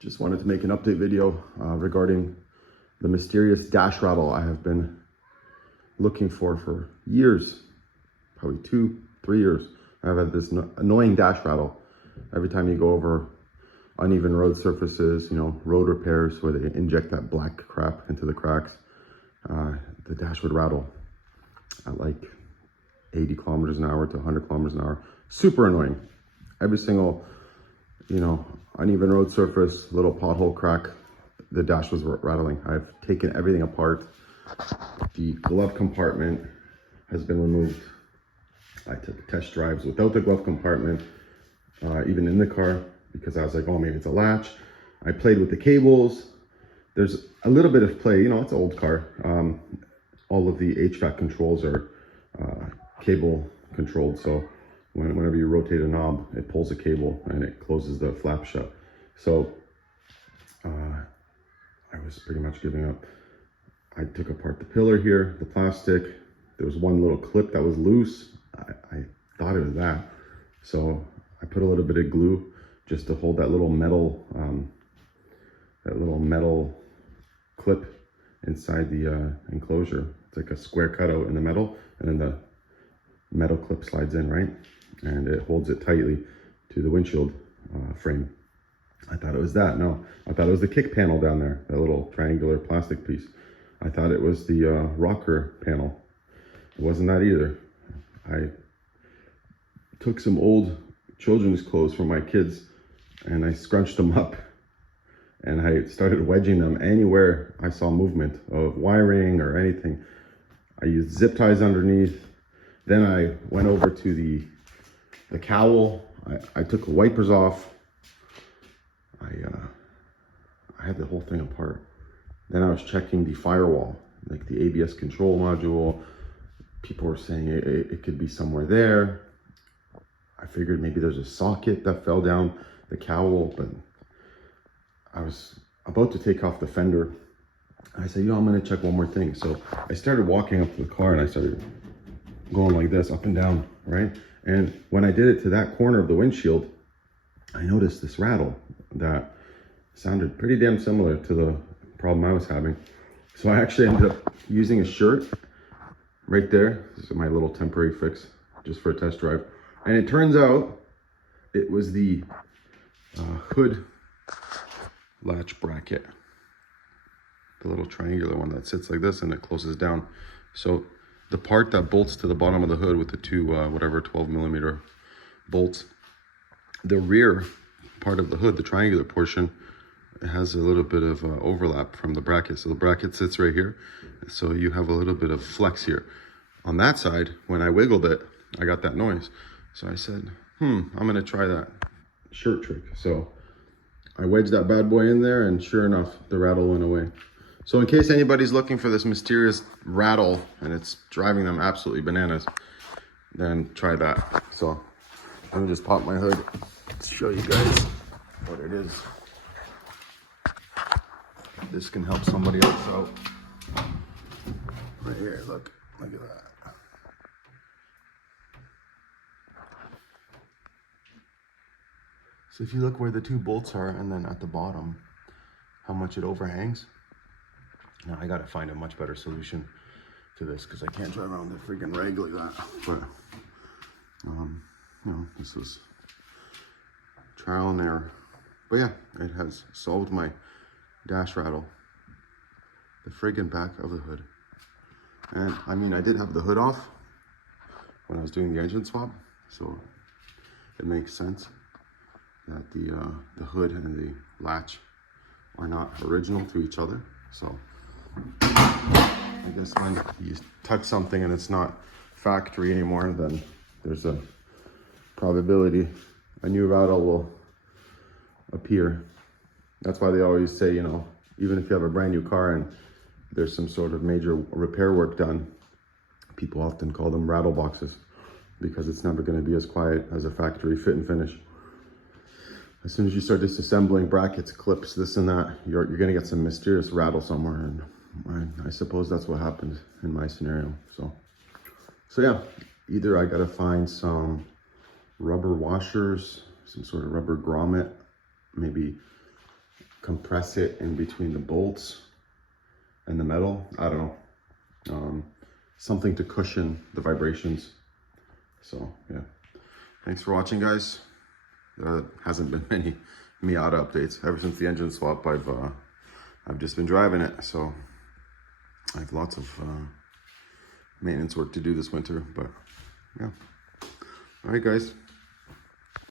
Just wanted to make an update video regarding the mysterious dash rattle I have been looking for years, probably 2-3 years. I've had this annoying dash rattle every time you go over uneven road surfaces, road repairs where they inject that black crap into the cracks. The dash would rattle at like 80 kilometers an hour to 100 kilometers an hour. Super annoying. Every single, uneven road surface, little pothole crack, the dash was rattling. I've taken everything apart. The glove compartment has been removed. I took test drives without the glove compartment, even in the car, because I was like, oh, maybe it's a latch. I played with the cables. There's a little bit of play, it's an old car. All of the HVAC controls are cable controlled. So whenever you rotate a knob, it pulls a cable and it closes the flap shut. So I was pretty much giving up. I took apart the pillar here, the plastic. There was one little clip that was loose. I thought it was that. So I put a little bit of glue just to hold that little metal clip inside the enclosure. It's like a square cutout in the metal, and then the metal clip slides in, right? And it holds it tightly to the windshield frame. I thought it was that. No, I thought it was the kick panel down there, that little triangular plastic piece. I thought it was the rocker panel. It wasn't that either. I took some old children's clothes from my kids and I scrunched them up and I started wedging them anywhere I saw movement of wiring or anything. I used zip ties underneath. Then I went over to the cowl. I took the wipers off. I had the whole thing apart. Then I was checking the firewall, like the ABS control module. People were saying it could be somewhere there. I figured maybe there's a socket that fell down the cowl, but I was about to take off the fender. I said, I'm gonna check one more thing. So I started walking up to the car and I started going like this, up and down, right? And when I did it to that corner of the windshield, I noticed this rattle that sounded pretty damn similar to the problem I was having. So I actually ended up using a shirt right there. This is my little temporary fix just for a test drive. And it turns out it was the hood latch bracket, the little triangular one that sits like this and it closes down. So the part that bolts to the bottom of the hood with the two 12 millimeter bolts, the rear part of the hood, the triangular portion, it has a little bit of overlap from the bracket. So the bracket sits right here. So you have a little bit of flex here. On that side, when I wiggled it, I got that noise. So I said, I'm gonna try that shirt trick. So I wedged that bad boy in there and sure enough, the rattle went away. So in case anybody's looking for this mysterious rattle and it's driving them absolutely bananas, then try that. So let me just pop my hood to show you guys what it is. This can help somebody else out. Right here, look at that. So if you look where the two bolts are and then at the bottom, how much it overhangs. Now I gotta find a much better solution to this because I can't drive around the freaking rag like that. But, this was trial and error. But yeah, it has solved my dash rattle, the friggin' back of the hood. And I mean, I did have the hood off when I was doing the engine swap, so it makes sense that the hood and the latch are not original to each other. So I guess when you touch something and it's not factory anymore, then there's a probability a new rattle will appear. That's why they always say, even if you have a brand new car and there's some sort of major repair work done, people often call them rattle boxes because it's never going to be as quiet as a factory fit and finish. As soon as you start disassembling brackets, clips, this and that, you're going to get some mysterious rattle somewhere. And I suppose that's what happened in my scenario. So yeah, either I got to find some rubber washers, some sort of rubber grommet, maybe compress it in between the bolts and the metal. I don't know. Something to cushion the vibrations. So yeah, thanks for watching, guys. There hasn't been many Miata updates ever since the engine swap. I've just been driving it, so I have lots of maintenance work to do this winter. But yeah, all right, guys.